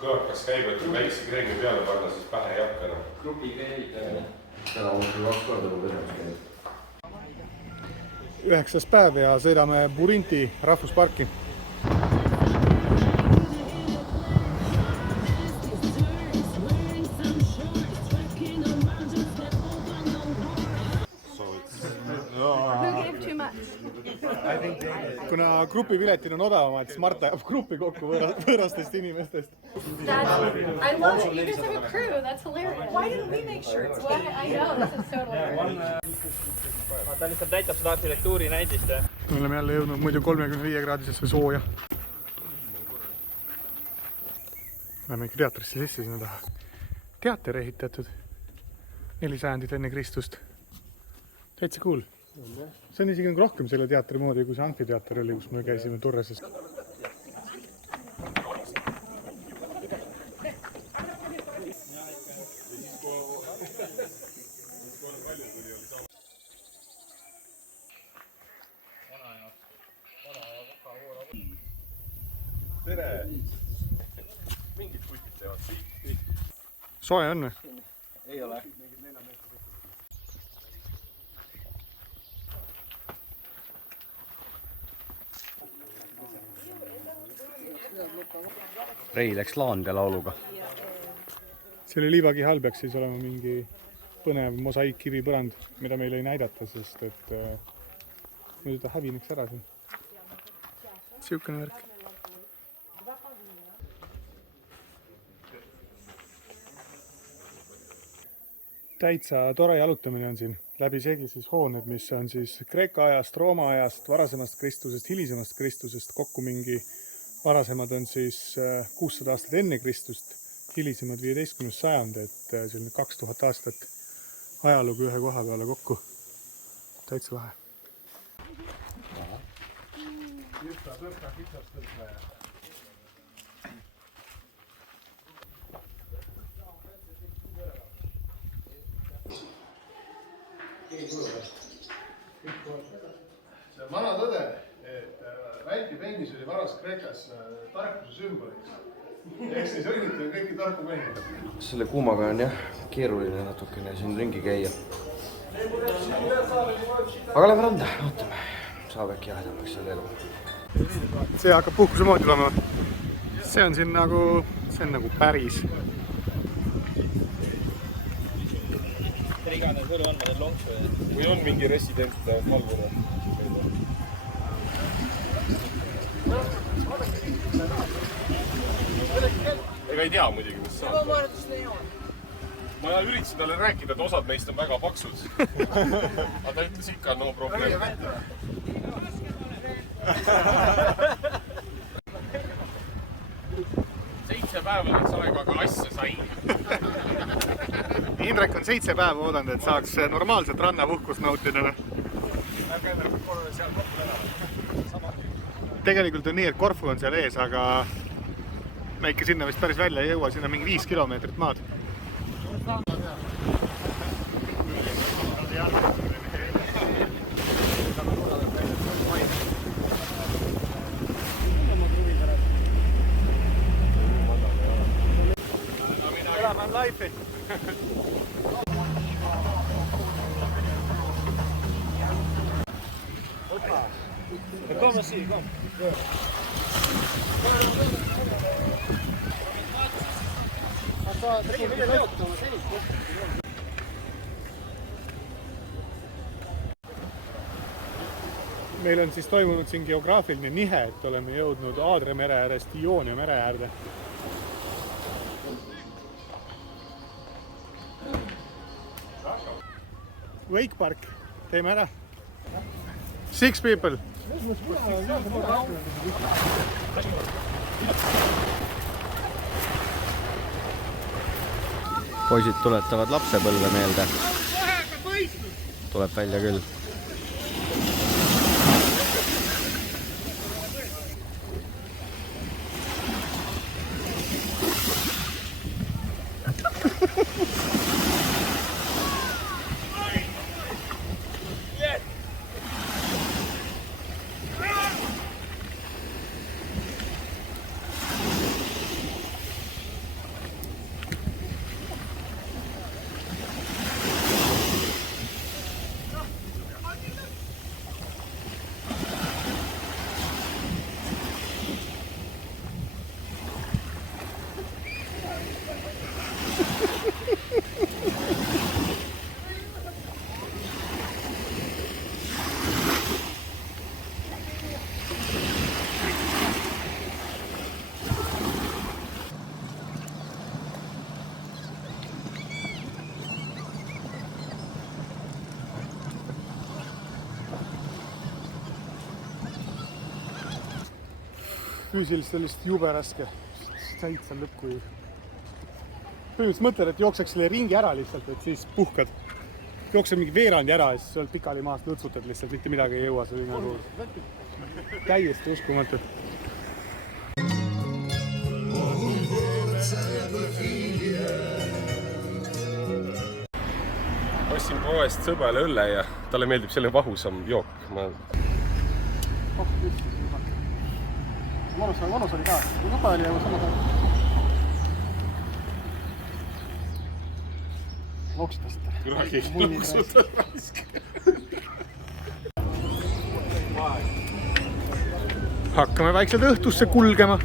kõlakas käib, et kui väikse kreemi peale panna, siis pähe ei hakka enam. Grupi kreemid. Täna hommikul 2 korda kui pesemas käib. 9. päev ja sõidame Burinti rahvusparki. Kuna grupipiletil on odavamad, siis Marta jääb gruppi kokku võõrastest inimestest. I love it. You guys have a crew. That's hilarious. Why didn't we make shirts? I know. This is so hilarious. Ta lihtsalt näitab seda arhitektuuri näidist. Me oleme jälle jõudnud muidu 35-kraadisesse sooja. Läheme ikka teatrisse sisse sinna taha. Teater ehitatud 4 sajandit enne Kristust. Täitsa cool. See on isegi rohkem selle teatri moodi, kui see amfiteater oli, kus me käisime Turreses. Tere! Mingid putid teevad siit. Soe on või? Ei ole. Rei läks Laandia lauluga. Selle liivakihal peaks siis olema mingi põnev mosaikkivipõrand, mida meile ei näidata, sest et muidu ta hävineks ära siin. Siukene värk. Täitsa tore jalutamine on siin. Läbi segi siis hooned, mis on siis Kreeka ajast, Rooma ajast, varasemast Kristusest, hilisemast Kristusest. Kokku mingi varasemad on siis 600 aastat enne Kristust, hilisemad 15. sajand, et selline 2000 aastat ajalugu ühe koha peale kokku. Täitsa lahe. See on vana tõde, et vältipennis oli varas Kreekas tarkuse sümboliks. Eks siis õnnitan kõiki tarku mehi. Selle kuumaga on jah keeruline natukene siin ringi käia. Aga lähme randa, ootame. Saab äkki jahedamaks selle elu. See hakkab puhkuse moodi olema. See on siin nagu päris. Iganes võlu on meil lonksu. Või on mingi resident Malvura? Ega ei tea muidugi, mis saab. Ma üritasin talle rääkida, et osad meist on väga paksud. Aga ta ütles ikka no probleem. 7 päeva läks aega, aga asja sai. Indrek on 7 päeva oodanud, et saaks normaalselt rannapuhkust nautida. Tegelikult on nii, et Korfu on seal ees, aga me ikka sinna vist päris välja ei jõua, sinna mingi 5 kilomeetrit maad. Elämä on life. Kom siia, kom. Meil on siis toimunud siin geograafiline nihe, et oleme jõudnud Aadre mere äärest Ioonia mere äärde. Wake Park, teeme ära. 6 people. Poisid tuletavad lapsepõlve meelde. Tuleb välja küll. füüsiliselt oli lihtsalt jube raske. Täitsa lõpp, kui põhimõtteliselt mõtled, et jookseks selle ringi ära lihtsalt, et siis puhkad. Jookseb mingi veerandi ära ja siis oled pikali maast lõtsutad lihtsalt, mitte midagi ei jõua. See oli nagu täiesti uskumatu. Ostsin poest sõbrale õlle ja talle meeldib selle vahusam jook. Manus oli ka. Lõpa oli ja sama saab. Loksitasite. Kuragi lõksutada raske. Hakkame vaikselt õhtusse kulgema.